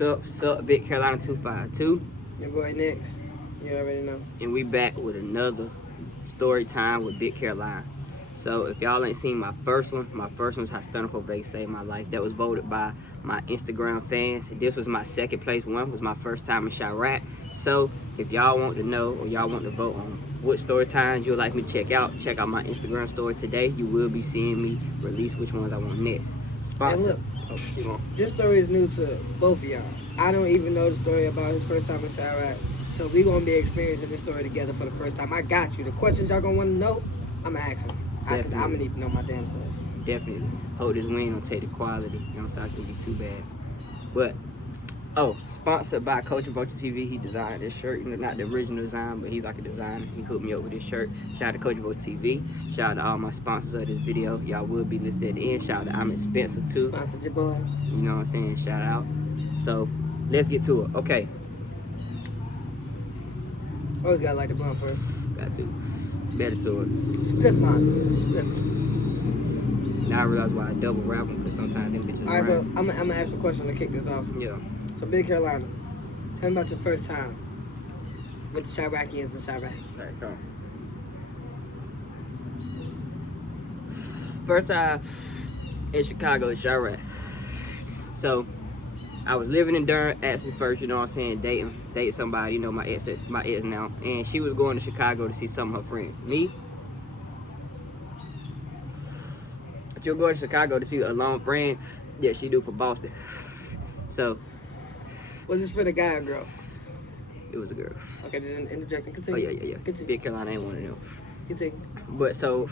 Sup, BigCarolina 252. Your boy Next. You already know. And we back with another story time with BigCarolina. So if y'all ain't seen my first one was How Stunning for Vegas Saved My Life. That was voted by my Instagram fans. This was my second place one. Was my first time in Chiraq. So if y'all want to know or y'all want to vote on what story times you'd like me to check out my Instagram story today. You will be seeing me release which ones I want next. Sponsor. Look, this story is new to both of y'all. I don't even know the story about his first time in Chiraq. So we gonna be experiencing this story together for the first time. I got you. The questions y'all gonna want to know, I'm gonna ask them. I'm gonna need to know my damn self. Definitely. Hold this win, don't take the quality. You know what I'm saying? It could be too bad. But, sponsored by Coach Vulture TV. He designed this shirt. Not the original design, but he's like a designer. He hooked me up with this shirt. Shout out to Coach Vulture TV. Shout out to all my sponsors of this video. Y'all will be listed at the end. Shout out to I'm Spencer too. Sponsored your boy. You know what I'm saying? Shout out. So, let's get to it. Okay. Always gotta light the blunt first. Got to. Better to it. Split mine. Split. Now I realize why I double rap them, because sometimes them bitches. Alright, so I'm gonna ask the question to kick this off. Yeah. So BigCarolina, tell me about your first time with the Chiracians in Chiraq. Alright, come. First time in Chicago, Chiraq. So I was living in Durham, actually first, you know what I'm saying, dating somebody, you know, my ex now, and she was going to Chicago to see some of her friends. Me, if you're going to Chicago to see a lone friend, yeah, she do for Boston. So, was this for the guy or girl? It was a girl. Okay, just an interjection. Continue. Oh yeah. Continue. BigCarolina ain't one of them. Continue. But so,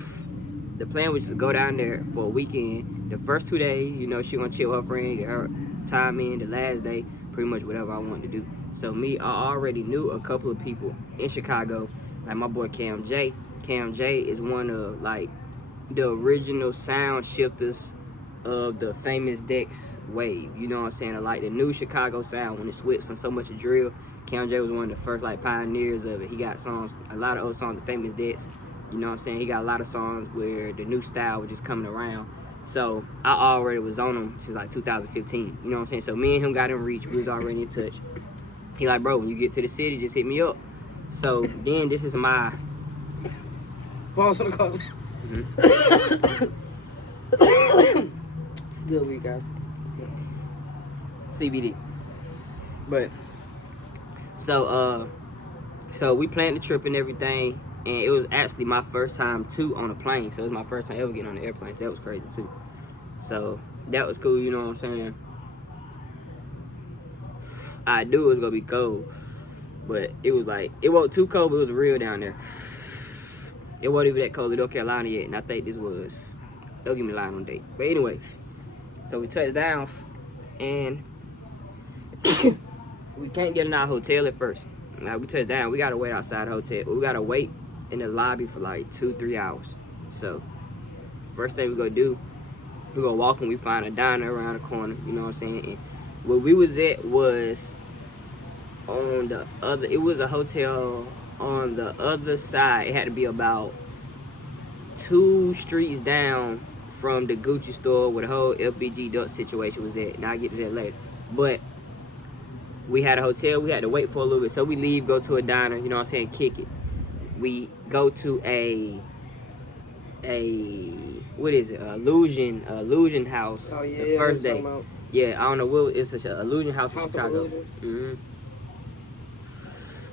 the plan was to go down there for a weekend. The first 2 days, you know, she gonna chill with her friend, get her time in. The last day, pretty much whatever I wanted to do. So me, I already knew a couple of people in Chicago, like my boy Cam J. Cam J is one of like the original sound shifters of the famous Dex wave. You know what I'm saying? Like the new Chicago sound when it switched from so much drill. Cam J was one of the first like pioneers of it. He got songs, a lot of old songs, the famous Dex. You know what I'm saying? He got a lot of songs where the new style was just coming around. So I already was on him since like 2015. You know what I'm saying? So me and him got in reach. We was already in touch. He like, bro, when you get to the city, just hit me up. So then this is my Pause for the call. Good week, guys. CBD. But so we planned the trip and everything. And it was actually my first time too on a plane. So it was my first time ever getting on the airplane. So that was crazy too. So that was cool, you know what I'm saying? I knew it was gonna be cold. But it was like, it wasn't too cold, but it was real down there. It wasn't even that cold in North Carolina yet, and I think this was. Don't give me a line on date. But anyway, so we touched down and we can't get in our hotel at first. Now we touched down, we gotta wait outside the hotel. We gotta wait in the lobby for like 2-3 hours. So first thing we gonna do, we gonna walk and we find a diner around the corner, you know what I'm saying? And where we was at was on the other, it was a hotel on the other side. It had to be about 2 streets down from the Gucci store where the whole LBG duck situation was at. Now I'll get to that later. But we had a hotel, we had to wait for a little bit. So we leave, go to a diner, you know what I'm saying, kick it. We go to a what is it? Illusion house. Oh yeah, the first day. Yeah, I don't know what it's an illusion house in Chicago.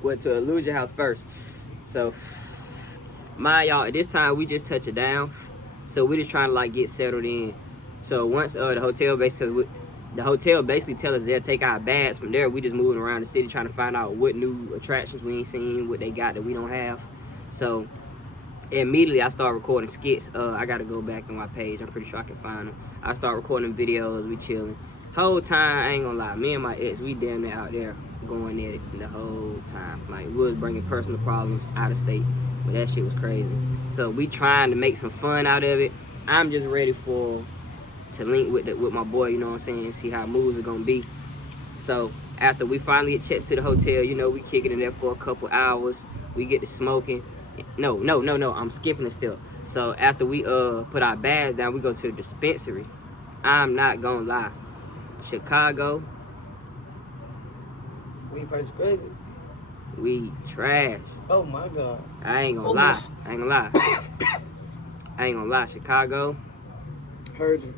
Went to Illusion House first. So mind y'all, at this time we just touched it down. So we just trying to like get settled in. So once the hotel basically tell us they'll take our bags from there. We just moving around the city trying to find out what new attractions we ain't seen, what they got that we don't have. So immediately I start recording skits. I gotta go back on my page. I'm pretty sure I can find them. I start recording videos. We chilling. Whole time, I ain't gonna lie. Me and my ex, we damn near out there going at it the whole time. Like we was bringing personal problems out of state, but that shit was crazy. So we trying to make some fun out of it. I'm just ready to link with my boy. You know what I'm saying? See how moves are gonna be. So after we finally get checked to the hotel, you know, we kicking in there for a couple hours. We get to smoking. No, I'm skipping a step. So after we put our bags down, we go to the dispensary. I'm not gonna lie. Chicago Weed prices crazy. Weed trash. Oh my God. I ain't gonna lie. I ain't gonna lie. Chicago. Heard you.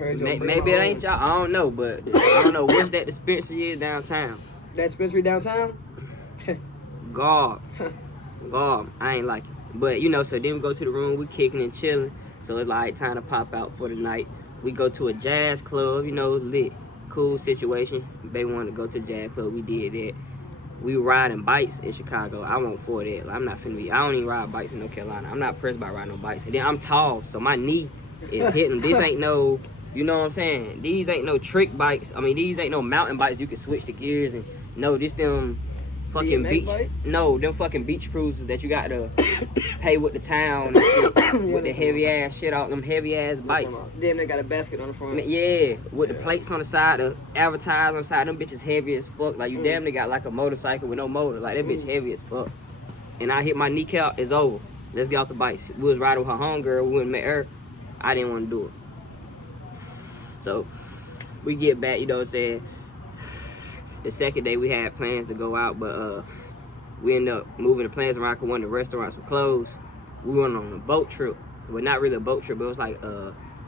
Maybe it ain't y'all. I don't know, but I don't know what's that dispensary is downtown. That dispensary downtown? God. I ain't like it. But you know, so then we go to the room, we kicking and chilling. So it's like time to pop out for the night. We go to a jazz club, you know, lit. Cool situation. They wanted to go to the jazz club. We did that. We riding bikes in Chicago. I won't for that. Like, I'm not finna be. I don't even ride bikes in North Carolina. I'm not pressed by riding no bikes. And then I'm tall, so my knee is hitting. This ain't no, you know what I'm saying? These ain't no trick bikes. I mean, these ain't no mountain bikes. You can switch the gears and no, this them fucking beach. No, them fucking beach cruisers that you got to pay with the town and shit, with the heavy ass shit out them heavy ass bikes. Damn, they got a basket on the front. Yeah, with the plates on the side, the advertise on the side. Them bitches heavy as fuck. Like you damn near got like a motorcycle with no motor. Like that bitch heavy as fuck. And I hit my kneecap. It's over. Let's get off the bikes. We was riding with her homegirl. We went and met her. I didn't want to do it. So we get back. You know what I'm saying? The second day we had plans to go out, but we ended up moving the plans around because one of the restaurants were closed. We went on a boat trip. Well, not really a boat trip, but it was like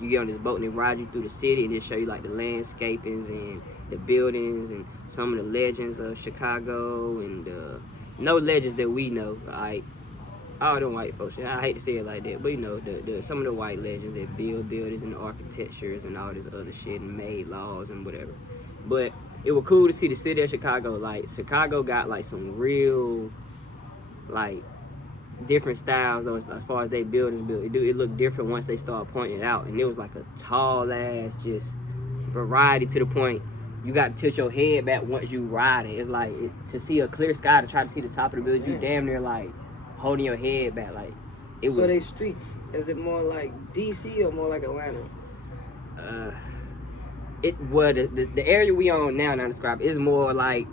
you get on this boat and they ride you through the city and just show you like the landscapings and the buildings and some of the legends of Chicago and no legends that we know. Like all them white folks. I hate to say it like that, but you know, some of the white legends that build buildings and the architectures and all this other shit and made laws and whatever. But it was cool to see the city of Chicago. Like Chicago got like some real, like different styles though, as far as they buildings built. It looked different once they started pointing it out, and it was like a tall ass just variety to the point you got to tilt your head back once you ride it. It's like to see a clear sky to try to see the top of the building. You damn near like holding your head back. Like it was. So they streets. Is it more like DC or more like Atlanta? The area we on now describe is more like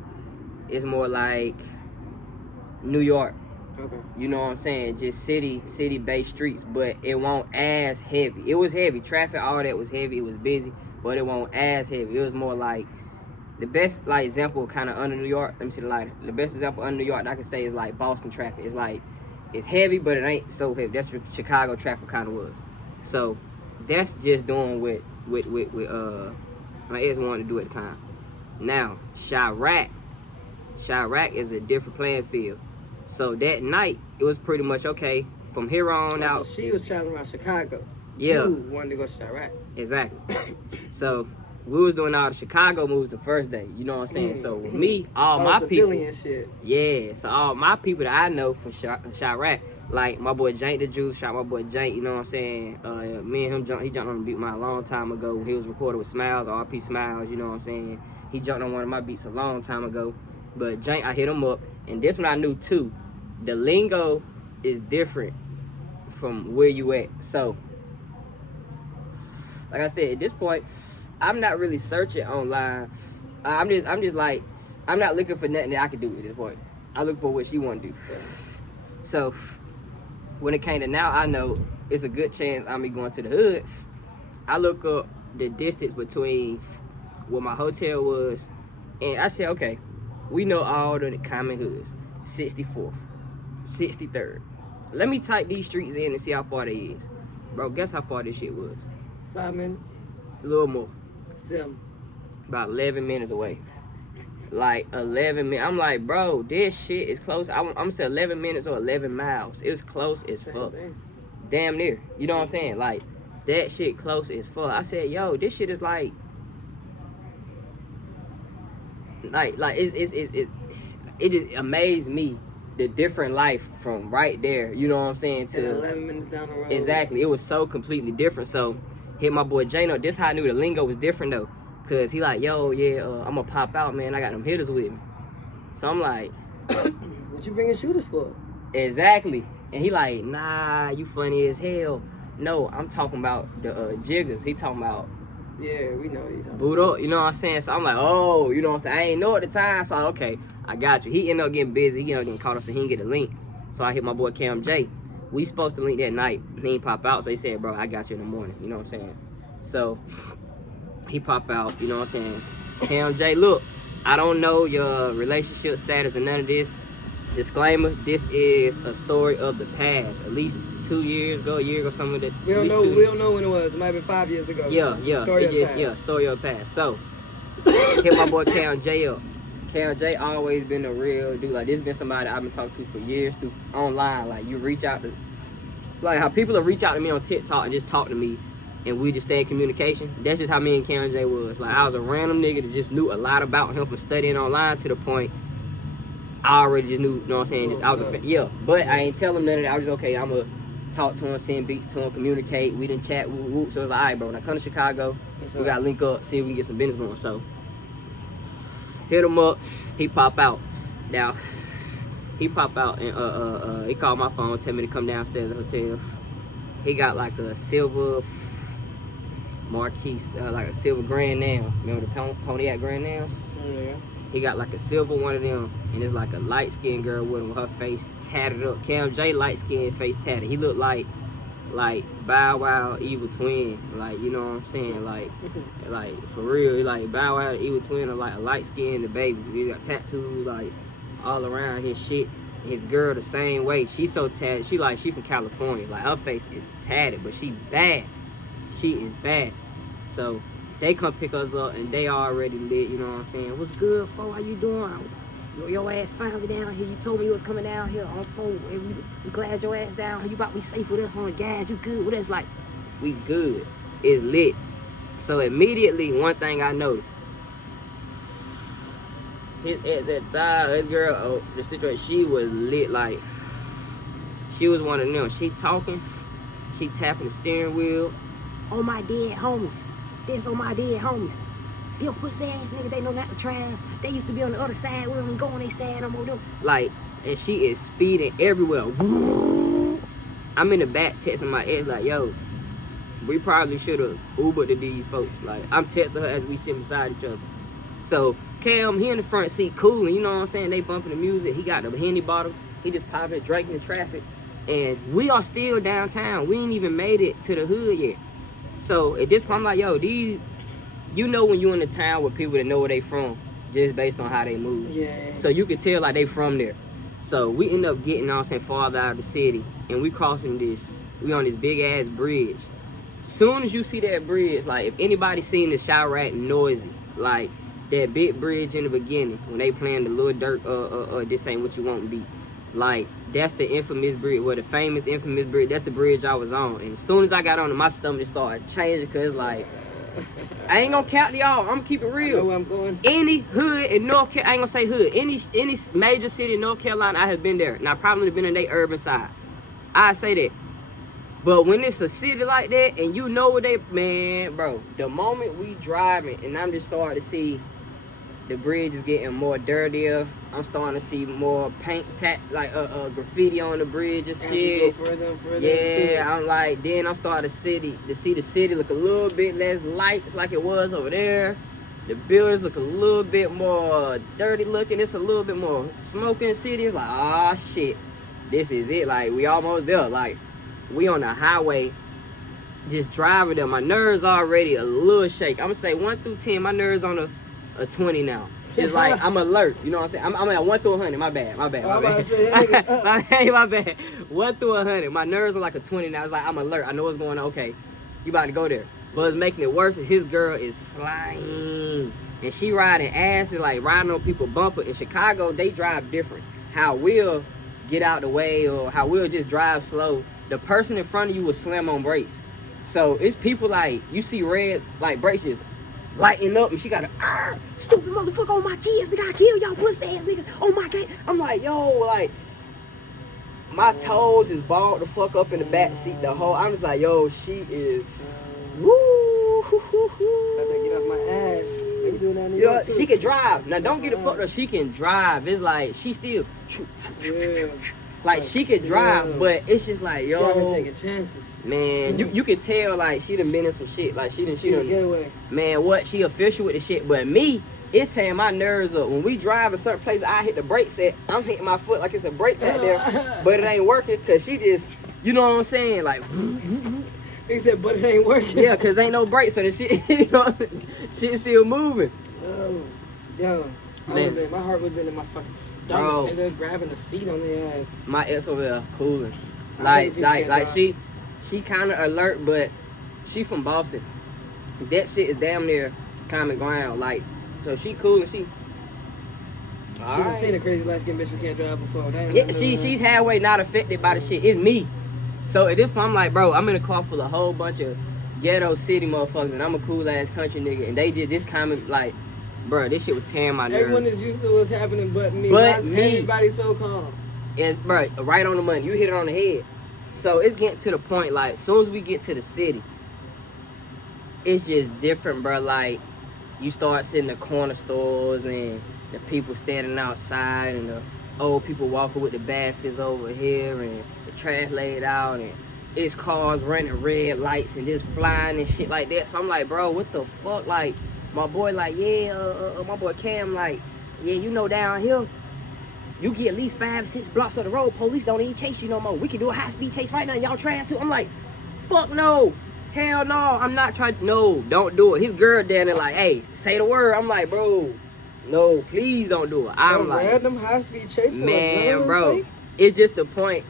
New York. Okay. You know what I'm saying? Just city-based streets, but it won't as heavy. It was heavy. Traffic, all that was heavy. It was busy, but it won't as heavy. It was more like the best like example kind of under New York. Let me see the lighter. The best example under New York that I can say is like Boston traffic. It's like it's heavy, but it ain't so heavy. That's what Chicago traffic kind of was. So that's just doing with my ex wanted to do at the time. Now, Chiraq is a different playing field. So that night, it was pretty much okay. From here on out. So she was traveling around Chicago. Yeah. You wanted to go to Chiraq. Exactly. So we was doing all the Chicago moves the first day. You know what I'm saying? So with me, all my people. Shit. Yeah. So all my people that I know from Chiraq, like my boy Jank the Juice, shout my boy Jank, you know what I'm saying? Me and him he jumped on the beat a long time ago when he was recorded with Smiles, RP Smiles, you know what I'm saying? He jumped on one of my beats a long time ago. But Jank, I hit him up, and this one I knew too. The lingo is different from where you at. So, like I said, at this point, I'm not really searching online. I'm just like, I'm not looking for nothing that I can do at this point. I look for what she want to do. So, when it came to now, I know it's a good chance I'm going to the hood. I look up the distance between where my hotel was, and I said, okay, we know all the common hoods. 64th, 63rd. Let me type these streets in and see how far they is. Bro, guess how far this shit was? 5 minutes? A little more. 7. About 11 minutes away. Like 11 minutes. I'm like, bro, this shit is close. I'm gonna say 11 minutes or 11 miles. It was close as fuck. Damn near. You know what I'm saying? Like, that shit close as fuck. I said, yo, this shit is like it just amazed me the different life from right there, you know what I'm saying, to 11 minutes down the road. Exactly. It was so completely different. So hit my boy Jano. This how I knew the lingo was different though. Cause he like, yo, yeah, I'm gonna pop out, man. I got them hitters with me. So I'm like, what you bringing shooters for? Exactly. And he like, nah, you funny as hell. No, I'm talking about the jiggers. He talking about, yeah, we know he's boot up, you know what I'm saying? So I'm like, oh, you know what I'm saying? I ain't know at the time, so okay, I got you. He ended up getting busy, he ended up getting caught up, so he didn't get a link. So I hit my boy Cam J. We supposed to link that night. He didn't pop out, so he said, bro, I got you in the morning, you know what I'm saying? So he pop out, you know what I'm saying? Cam J, look, I don't know your relationship status and none of this. Disclaimer, this is a story of the past. At least 2 years ago, a year ago, something that. We don't know when it was. It might have been 5 years ago. Yeah. Story of the past. So, hit my boy Cam J up. Cam J always been a real dude. Like, this been somebody I've been talking to for years through online. Like, you reach out to, like how people have reached out to me on TikTok and just talk to me, and we just stay in communication. That's just how me and Cam J was. Like, I was a random nigga that just knew a lot about him from studying online to the point I already just knew, you know what I'm saying? Just, I was but I ain't tell him none of that. I was just, okay, I'm going to talk to him, send beats to him, communicate. We didn't chat, whoop, whoop. So it was like, all right, bro, when I come to Chicago, we got to link up, see if we can get some business going. So, hit him up, he pop out. Now, he pop out and he called my phone, tell me to come downstairs at the hotel. He got like a silver Marquise, like a silver Grand Nam. Remember the Pontiac Grand Nams? Yeah. He got like a silver one of them, and it's like a light-skinned girl with him, with her face tatted up. Cam J light-skinned, face tatted. He looked like Bow Wow evil twin, like, you know what I'm saying, like for real, he like Bow Wow evil twin, or like a light-skinned baby. He got tattoos like all around his shit. His girl the same way. She so tatted. She from California. Like, her face is tatted, but she bad. She is bad. So they come pick us up and they already lit, you know what I'm saying? What's good, fo? How you doing? Your ass finally down here. You told me you was coming down here on phone. We glad your ass down here. You about to be safe with us on the gas. You good with us? Like, we good. It's lit. So immediately, one thing I noticed. His ex at the time, this girl, the situation, she was lit. Like, she was one of them. She talking. She tapping the steering wheel. Oh, my dead homies. This on my dead homies. Them pussy ass niggas, they know not to trash. They used to be on the other side. We don't even go on their side no more. Them. Like, and she is speeding everywhere. I'm in the back texting my ex like, yo, we probably should have Ubered to these folks. Like, I'm texting her as we sit beside each other. So, Cam, he in the front seat cooling, you know what I'm saying? They bumping the music. He got the Henny bottle. He just popping it, drinking the traffic. And we are still downtown. We ain't even made it to the hood yet. So at this point, I'm like, yo, these, you know when you in the town with people that know where they from, just based on how they move. Yeah. So you can tell like they from there. So we end up getting, I'm saying, farther out of the city, and we crossing this, we on this big ass bridge. Soon as you see that bridge, like if anybody seen the Chiraq Noisy, like that big bridge in the beginning, when they playing the Lil Durk, This Ain't What You Want to Be. Like, that's the infamous bridge, the famous infamous bridge, that's the bridge I was on. And as soon as I got on it, my stomach started changing, because like, I ain't gonna count y'all, I'm gonna keep it real. I know where I'm going. Any hood in North Carolina, I ain't gonna say hood, any major city in North Carolina, I have been there. And I probably have been in their urban side. I say that. But when it's a city like that, and you know what they, man, bro, the moment we driving, and I'm just starting to see the bridge is getting more dirtier. I'm starting to see more paint, graffiti on the bridge and shit. Further and further. Yeah, I'm like, then I'm starting to see the city look a little bit less lights like it was over there. The buildings look a little bit more dirty looking. It's a little bit more smoke in the city. It's like, ah, shit, this is it. Like, we almost there. Like, we on the highway, just driving there. My nerves already a little shake. I'm gonna say 1 through 10. My nerves on a 20 now. It's like I'm alert, you know what I'm saying? I'm at 1 through 100. My bad. I'm about to say that nigga, my bad. 1 through 100. My nerves are like a 20 now. It's like I'm alert. I know what's going on. Okay, you about to go there. But it's making it worse is his girl is flying, and she riding ass, like riding on people's bumper. In Chicago, they drive different. How we'll get out the way, or how we'll just drive slow. The person in front of you will slam on brakes. So it's people like, you see red like brakes just lighting up, and she got a stupid motherfucker on my kids. We gotta kill y'all pussy ass nigga. Oh my god. I'm like, yo, like my toes is balled the fuck up in the back seat the whole. I'm just like, yo, she is woo. I have to get off my ass. They be doing that in New York too. She can drive. Now don't get it fucked up. She can drive. It's like she still like she could drive, but it's just like, yo, she already taking chances. Man, you can tell like she done been in some shit. Like she done get away. Man, what, she official with the shit. But me, it's tearing my nerves up. When we drive a certain place, I hit the brake set. I'm hitting my foot like it's a brake pad there, but it ain't working because she just, you know what I'm saying? Like, he said, but it ain't working. yeah, because ain't no brakes, so the shit, you know, shit's still moving. Yo. My heart would have been in my fucking stomach. And they're grabbing the seat on their ass. My ex over there cooling. Like she kind of alert, but she from Boston. That shit is damn near common ground. Like, so she cool and she. She done seen a crazy light skinned bitch who can't drive before. Yeah, she's halfway not affected by the shit. It's me. So at this point, I'm like, bro, I'm in a car full of a whole bunch of ghetto city motherfuckers, and I'm a cool ass country nigga, and they did this comment like, bro, this shit was tearing my nerves. Everyone is used to what's happening, but me. Everybody's so calm. It's, bro, right on the money. You hit it on the head. So it's getting to the point, like, as soon as we get to the city, it's just different, bro. Like, you start seeing the corner stores and the people standing outside and the old people walking with the baskets over here and the trash laid out and it's cars running red lights and just flying and shit like that. So I'm like, bro, what the fuck? Like, my boy like, my boy Cam like, yeah, you know down here, you get at least 5-6 blocks of the road, police don't even chase you no more. We can do a high-speed chase right now, y'all trying to. I'm like, fuck no. Hell no, I'm not trying to. No, don't do it. His girl down there like, hey, say the word. I'm like, bro, no, please don't do it. I'm like, random high-speed chase for man, bro, sake? It's just the point,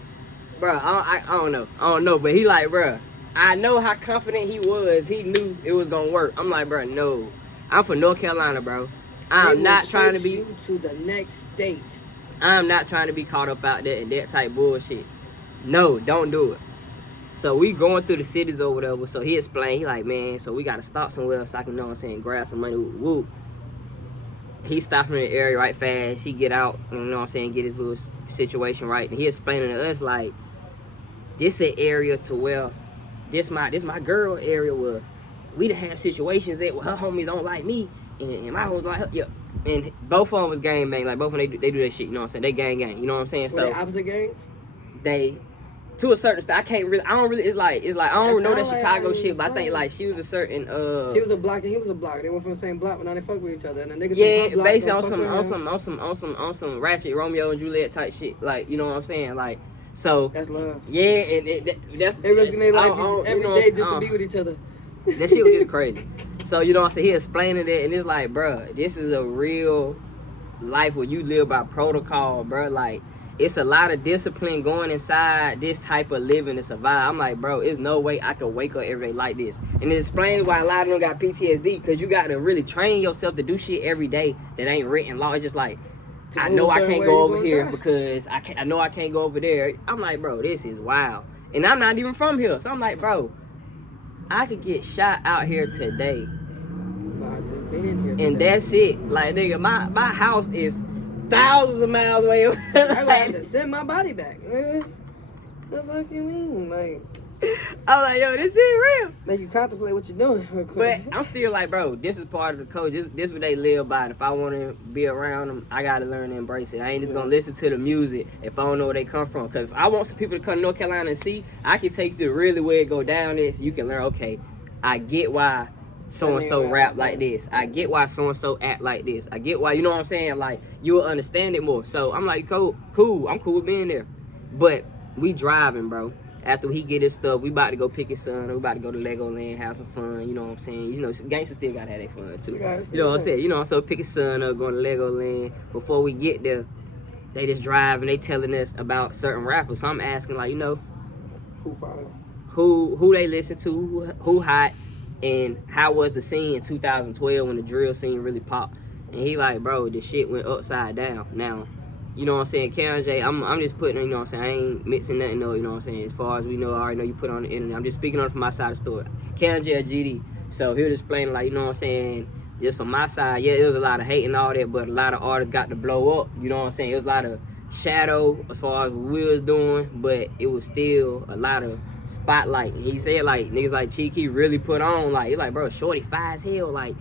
bro. I don't know, but he like, bro, I know how confident he was. He knew it was gonna work. I'm like, bro, no, I'm from North Carolina, bro. I'm not trying to be you to the next state. I'm not trying to be caught up out there in that type bullshit. No, don't do it. So we going through the cities or whatever. So he explained, he like, man, so we gotta stop somewhere so I can, you know what I'm saying, grab some money. Woo. He stopping in the area right fast. He get out, you know what I'm saying, get his little situation right. And he explaining to us like, this an area to where this my girl area where we done had situations that her homies don't like me and my homies like her. Yeah. And both of them was gang bang, like both of them they do that shit, you know what I'm saying? They gang, you know what I'm saying? Were they opposite gangs? They, to a certain extent, I don't really, it's like, I don't know that Chicago shit, but I think like she was a certain, she was a block and he was a block. They went from the same block, but now they fuck with each other. And the niggas basically on some ratchet Romeo and Juliet type shit, like, you know what I'm saying? Like, so. That's love. Yeah, and that's. They risking their life every day just to be with each other. That shit was just crazy. So, you know what I'm saying? He explaining it, and it's like, bro, this is a real life where you live by protocol, bro. Like, it's a lot of discipline going inside this type of living to survive. I'm like, bro, there's no way I could wake up every day like this. And it explains why a lot of them got PTSD, because you got to really train yourself to do shit every day that ain't written law. It's just like, I know I can't go over here because I know I can't go over there. I'm like, bro, this is wild. And I'm not even from here. So I'm like, bro, I could get shot out here today. And that's it. Like, nigga, my house is thousands of miles away. I gotta have to send my body back, man. What the fuck you mean? Like, I'm like, yo, this shit real. Make you contemplate what you're doing. But I'm still like, bro, this is part of the code. This is what they live by. And if I want to be around them, I gotta learn to embrace it. I ain't just gonna listen to the music if I don't know where they come from. Cause I want some people to come to North Carolina and see. I can take you to really where it go down is. So you can learn. Okay, I get why so and so rap like this. I get why so and so act like this. I get why, you know what I'm saying? Like, you will understand it more. So I'm like, cool. I'm cool with being there. But we driving, bro. After he get his stuff, we about to go pick his son. We about to go to Legoland, have some fun. You know what I'm saying? You know, gangsters still gotta have their fun too. You know what I'm saying? You know, so pick his son up, going to Legoland. Before we get there, they just drive and they telling us about certain rappers. So I'm asking, like, you know, who they listen to, who hot, and how was the scene in 2012 when the drill scene really popped. And he like, bro, the shit went upside down. Now, you know what I'm saying, KJ, I'm just putting, you know what I'm saying, I ain't mixing nothing, though, you know what I'm saying, as far as we know, I already know you put on the internet. I'm just speaking on it from my side of the story. KJ or GD, so he was explaining, like, you know what I'm saying, just from my side, yeah, there was a lot of hate and all that, but a lot of artists got to blow up, you know what I'm saying, it was a lot of shadow as far as what we was doing, but it was still a lot of spotlight. And he said, like, niggas like Cheeky really put on, like, he's like, bro, Shorty fire as hell, like,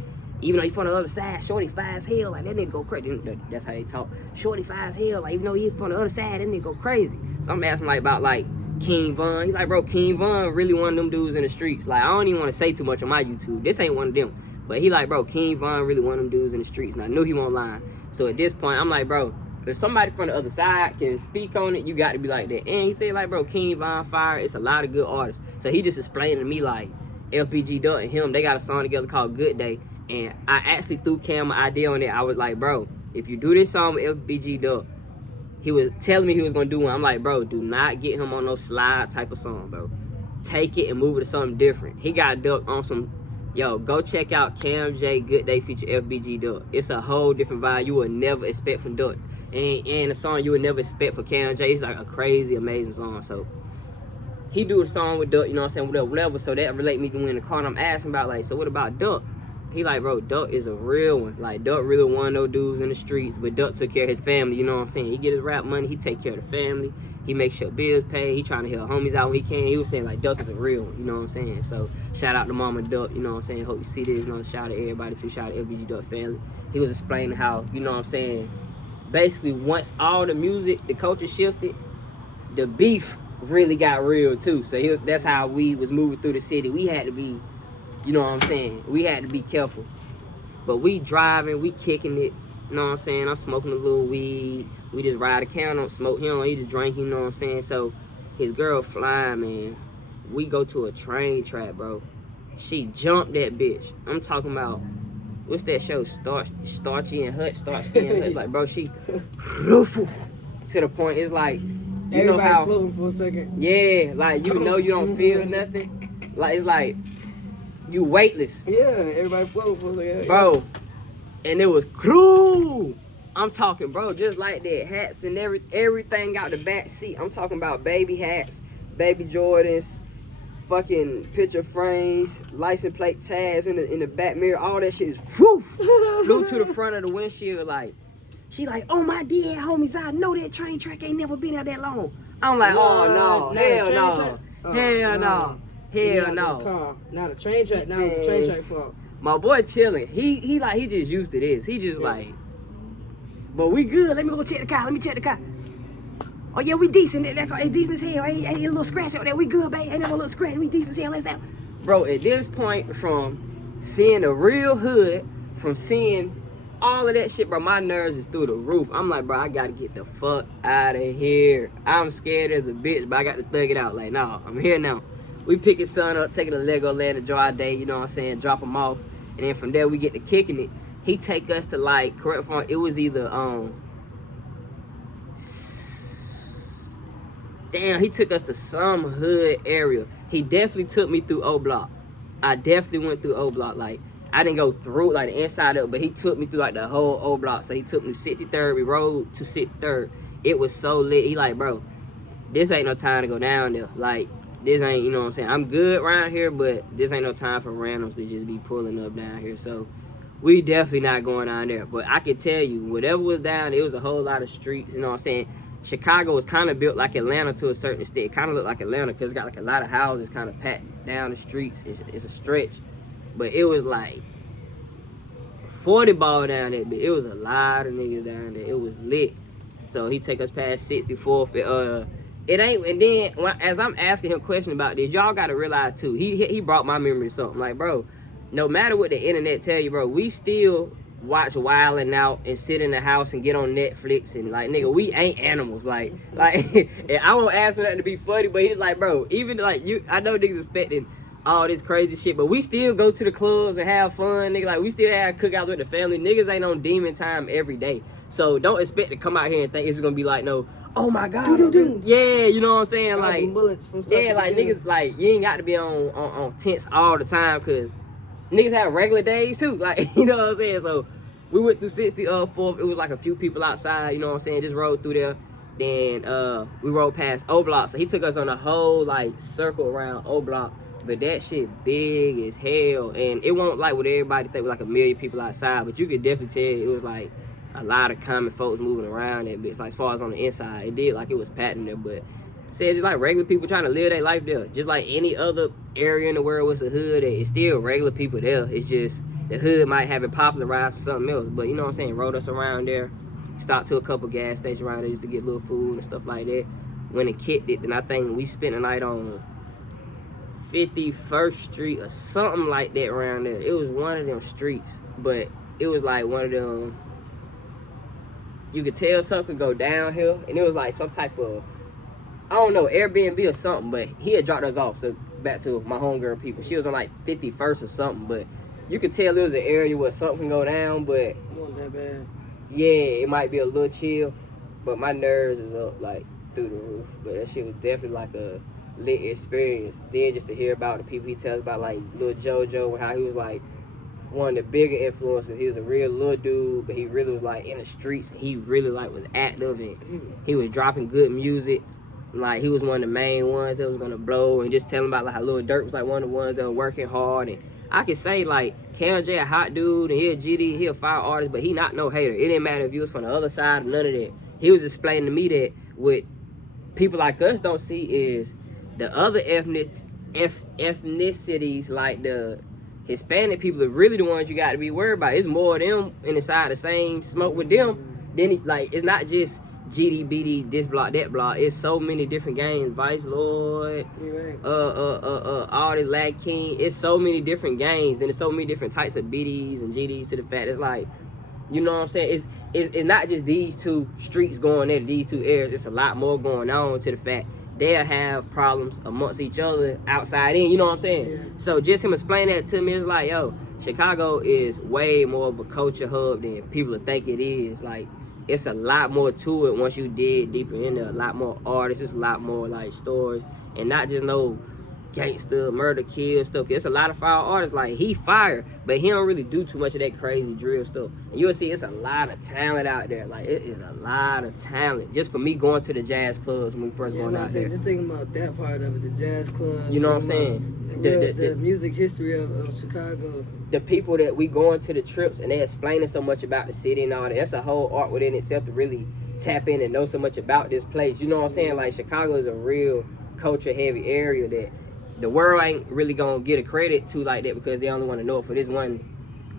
even though he from the other side, Shorty fire as hell, like, that nigga go crazy. That's how they talk. Shorty fire as hell, like, even though he from the other side, that nigga go crazy. So I'm asking, like, about, like, King Von. He's like, bro, King Von really one of them dudes in the streets. Like, I don't even want to say too much on my YouTube. This ain't one of them. But he like, bro, King Von really one of them dudes in the streets. And I knew he won't lie. So at this point, I'm like, bro, if somebody from the other side can speak on it, you got to be like that. And he said, like, bro, King Von fire. It's a lot of good artists. So he just explained to me, like, LPG Duck and him, they got a song together called Good Day. And I actually threw Cam an idea on it. I was like, bro, if you do this song with FBG Duck, he was telling me he was gonna do one. I'm like, bro, do not get him on no slide type of song, bro. Take it and move it to something different. He got Duck on some, yo, go check out Cam J Good Day feature FBG Duck. It's a whole different vibe you would never expect from Duck. And a song you would never expect for Cam J. It's like a crazy, amazing song. So he do a song with Duck, you know what I'm saying, whatever. So that relate me to in the car, and I'm asking about, like, so what about Duck? He like, bro, Duck is a real one. Like, Duck really one of those dudes in the streets, but Duck took care of his family, you know what I'm saying? He get his rap money, he take care of the family, he make sure bills pay, he trying to help homies out when he can. He was saying, like, Duck is a real one, you know what I'm saying? So, shout out to Mama Duck, you know what I'm saying? Hope you see this, you know, shout out to everybody too, shout out to LBG Duck family. He was explaining how, you know what I'm saying, basically once all the music, the culture shifted, the beef really got real too. So that's how we was moving through the city. We had to be, you know what I'm saying, we had to be careful. But we driving, we kicking it, you know what I'm saying? I'm smoking a little weed. We just ride a can, don't smoke. He just drink, you know what I'm saying? So his girl flying, man. We go to a train track, bro. She jumped that bitch. I'm talking about, what's that show? Starchy and Hutch, Starsky and Hutch. Like, bro, she to the point, it's like, you everybody know how floating for a second. Yeah, like, you know you don't feel nothing. Like, it's like you weightless. Yeah, everybody floating for a second. Bro, and it was cool. I'm talking, bro, just like that. Hats and everything out the back seat. I'm talking about baby hats, baby Jordans, fucking picture frames, license plate tags in the back mirror. All that shit is woof, flew to the front of the windshield. Like, she like, oh, my dear homies, I know that train track ain't never been out that long. I'm like, oh, no, hell no, hell no, hell no. Not a train track, not the train track fault. My boy chilling. He just used to this. He just like, but we good. Let me go check the car. Let me check the car. Oh yeah, we decent. That car is decent as hell. Ain't a little scratch out there. We good, babe. Ain't no little scratch. We decent as hell. Let's out. Bro, at this point, from seeing the real hood, from seeing all of that shit, bro, my nerves is through the roof. I'm like, bro, I gotta get the fuck out of here. I'm scared as a bitch, but I got to thug it out. Like, no, I'm here now. We pick his son up, taking a Legoland to dry day, you know what I'm saying, drop him off. And then from there, we get to kicking it. He take us to, like, correct from, it was either, damn, he took us to some hood area. He definitely took me through O-Block. I definitely went through O-Block. Like, I didn't go through, like, the inside of it, but he took me through, like, the whole O-Block. So he took me to 63rd. We rode to 63rd. It was so lit. He like, bro, this ain't no time to go down there. Like, this ain't, you know what I'm saying? I'm good around here, but this ain't no time for randoms to just be pulling up down here. So we definitely not going down there. But I can tell you, whatever was down, it was a whole lot of streets, you know what I'm saying? Chicago was kind of built like Atlanta to a certain extent. It kind of looked like Atlanta because it's got like a lot of houses kind of packed down the streets. It's a stretch. But it was like 40 ball down there. But it was a lot of niggas down there. It was lit. So he take us past 64th. It ain't, and then as I'm asking him questions about this, y'all gotta realize too, he brought my memory to something. Like, bro, no matter what the internet tell you, bro, we still watch Wildin' Out and sit in the house and get on Netflix and like, nigga, we ain't animals. Like I won't ask for nothing to be funny, but he's like, bro, even like you, I know niggas expecting all this crazy shit, but we still go to the clubs and have fun, nigga. Like, we still have cookouts with the family. Niggas ain't on demon time every day. So don't expect to come out here and think it's gonna be like, no, oh my God, yeah, you know what I'm saying? Like, yeah, like niggas, like, you ain't got to be on tents all the time, cause niggas have regular days too, like, you know what I'm saying? So we went through 64th. It was like a few people outside, you know what I'm saying? Just rode through there. Then we rode past O-Block. So he took us on a whole like circle around O-Block, but that shit big as hell, and it won't like what everybody think was like a million people outside, but you could definitely tell it was like a lot of common folks moving around that bitch. Like, as far as on the inside, it did like it was patterned there, but said just like regular people trying to live their life there, just like any other area in the world with a hood. It's still regular people there. It's just the hood might have it popularized for something else. But you know what I'm saying? Rode us around there, stopped to a couple gas stations around there just to get a little food and stuff like that. When it kicked it, then I think we spent the night on 51st Street or something like that around there. It was one of them streets, but it was like one of them. You could tell something could go downhill, and it was like some type of, I don't know, Airbnb or something, but he had dropped us off. So back to my homegirl people. She was on like 51st or something, but you could tell it was an area where something can go down, but it wasn't that bad. yeah, it might be a little chill, but my nerves is up like through the roof. But that shit was definitely like a lit experience. Then just to hear about the people he tells about, like Lil JoJo, and how he was like one of the bigger influences. He was a real little dude, but he really was like in the streets. He really like was active, and he was dropping good music. Like he was one of the main ones that was gonna blow, and just telling about like how Lil Durk was like one of the ones that were working hard. And I could say like KLJ a hot dude, and he a GD, he a fire artist, but he not no hater. It didn't matter if you was from the other side or none of that. He was explaining to me that what people like us don't see is the other ethnicities, like the Hispanic people, are really the ones you got to be worried about. It's more of them inside the same smoke with them. Then it's not just GD, BD, this block, that block. It's so many different gangs. Vice Lord, all the Lag King. It's so many different gangs. Then there's so many different types of BDs and GDs, to the fact it's like, you know what I'm saying? It's not just these two streets going at these two areas. It's a lot more going on, to the fact they'll have problems amongst each other outside in, you know what I'm saying? Yeah. So just him explaining that to me, it's like, yo, Chicago is way more of a culture hub than people think it is. Like, it's a lot more to it once you dig deeper in there. A lot more artists, it's a lot more like stories, and not just no gangster, murder, kill stuff. It's a lot of fire artists. Like, he fire, but he don't really do too much of that crazy drill stuff. And you'll see it's a lot of talent out there. Like, it is a lot of talent. Just for me going to the jazz clubs when we first going out there. Just thinking about that part of it, the jazz clubs. You know what I'm saying? The music history of Chicago. The people that we going to the trips and they explaining so much about the city and all that. That's a whole art within itself to really tap in and know so much about this place. You know what I'm saying? Like, Chicago is a real culture heavy area that the world ain't really gonna get a credit to like that, because they only want to know it for this one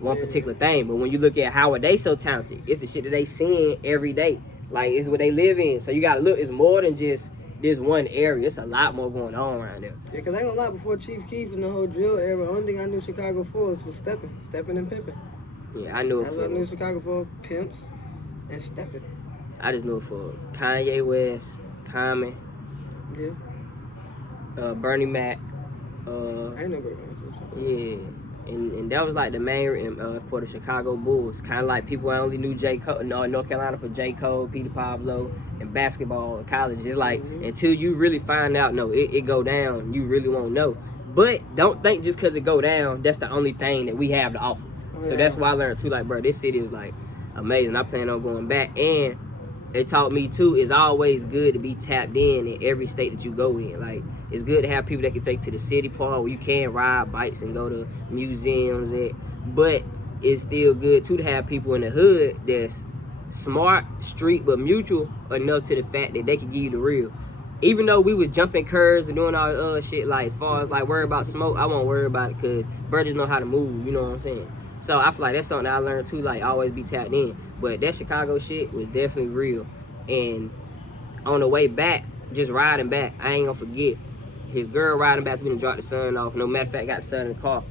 particular thing. But when you look at how are they so talented, it's the shit that they seeing every day. Like, it's what they live in. So you gotta look, it's more than just this one area. It's a lot more going on around there. Yeah, cause I ain't gonna lie, before Chief Keef and the whole drill era, the only thing I knew Chicago for was for stepping and pimping. Yeah, I knew it That's for. what I knew Chicago for, pimps and stepping. I just knew it for Kanye West, Common, Bernie Mac. I ain't know Bernie Mac. Yeah. And that was like the main for the Chicago Bulls. Kind of like people only knew J. Cole, North Carolina for J. Cole, Peter Pablo, and basketball in college. It's like, until you really find out, it go down, you really won't know. But don't think just because it go down, that's the only thing that we have to offer. So that's why I learned too, like, bro, this city is like amazing. I plan on going back. And it taught me too, it's always good to be tapped in every state that you go in. Like, it's good to have people that can take to the city part where you can ride bikes and go to museums. But it's still good too to have people in the hood that's smart, street, but mutual enough to the fact that they can give you the real. Even though we was jumping curves and doing all the other shit, like as far as like worry about smoke, I won't worry about it, because brothers know how to move, you know what I'm saying? So I feel like that's something that I learned too, like always be tapped in. But that Chicago shit was definitely real. And on the way back, just riding back, I ain't gonna forget, his girl riding back, we done dropped the son off. No matter of fact, got the son in the car,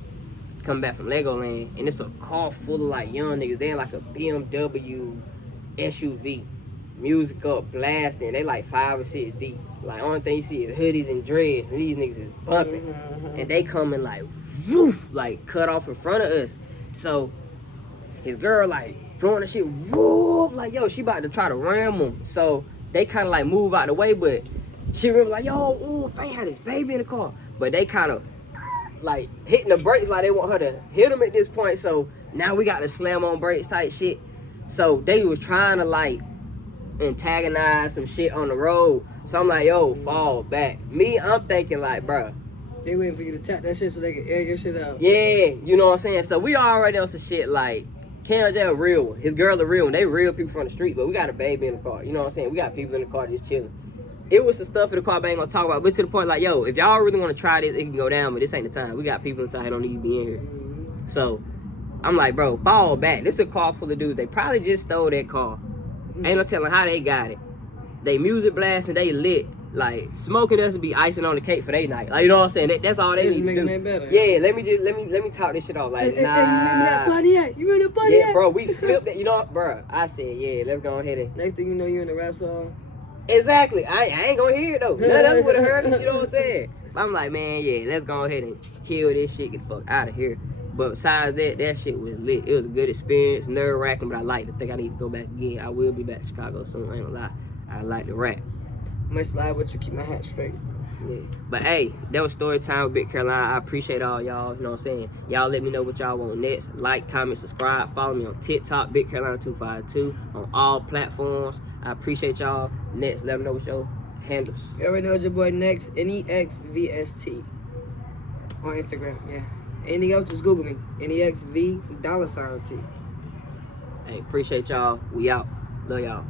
coming back from Legoland, and it's a car full of like young niggas. They in like a BMW SUV, music up, blasting. They like 5 or 6 deep. Like, only thing you see is hoodies and dreads, and these niggas is bumping. And they coming like, woof, like cut off in front of us. So his girl like throwing the shit, whoop, like, yo, she about to try to ram him. So they kind of like move out the way, but she really like, yo, ooh, they had this baby in the car. But they kind of like hitting the brakes like they want her to hit him at this point. So now we got to slam on brakes type shit. So they was trying to like antagonize some shit on the road. So I'm like, yo, fall back. Me, I'm thinking like, bro, they waiting for you to tap that shit so they can air your shit out. Yeah, you know what I'm saying? So we already on some shit like, KLJ a real one. His girl a real one. They real people from the street, but we got a baby in the car. You know what I'm saying? We got people in the car just chilling. It was some stuff in the car I ain't gonna talk about, but to the point like, yo, if y'all really want to try this, it can go down, but this ain't the time. We got people inside who don't need to be in here. So I'm like, bro, fall back. This is a car full of dudes. They probably just stole that car. Ain't no telling how they got it. They music blasting, they lit. Like, smoking doesn't be icing on the cake for they night. Like, you know what I'm saying? That's all they need to do. That better. Yeah, let me talk this shit off. Like, hey, nah. Hey, you remember that party yet? You remember that party yet? Yeah, bro, we flipped it. You know what, bro? I said, yeah, let's go ahead and. Next thing you know, you in a rap song. Exactly. I ain't gonna hear it though. None of us would have heard it. You know what I'm saying? I'm like, man, yeah, let's go ahead and kill this shit. Get the fuck out of here. But besides that, that shit was lit. It was a good experience, nerve-wracking, but I like to think I need to go back again. I will be back to Chicago soon, I ain't gonna lie. I like to rap. Much live with you, keep my hat straight. Yeah. But hey, that was story time with Big Carolina. I appreciate all y'all, you know what I'm saying? Y'all let me know what y'all want next. Like, comment, subscribe. Follow me on TikTok, Big Carolina 252 on all platforms. I appreciate y'all. Next, let me know what your handles. You already know it's your boy Next, NEXVST on Instagram, yeah. Anything else, just Google me. NEXV $T. Hey, appreciate y'all. We out. Love y'all.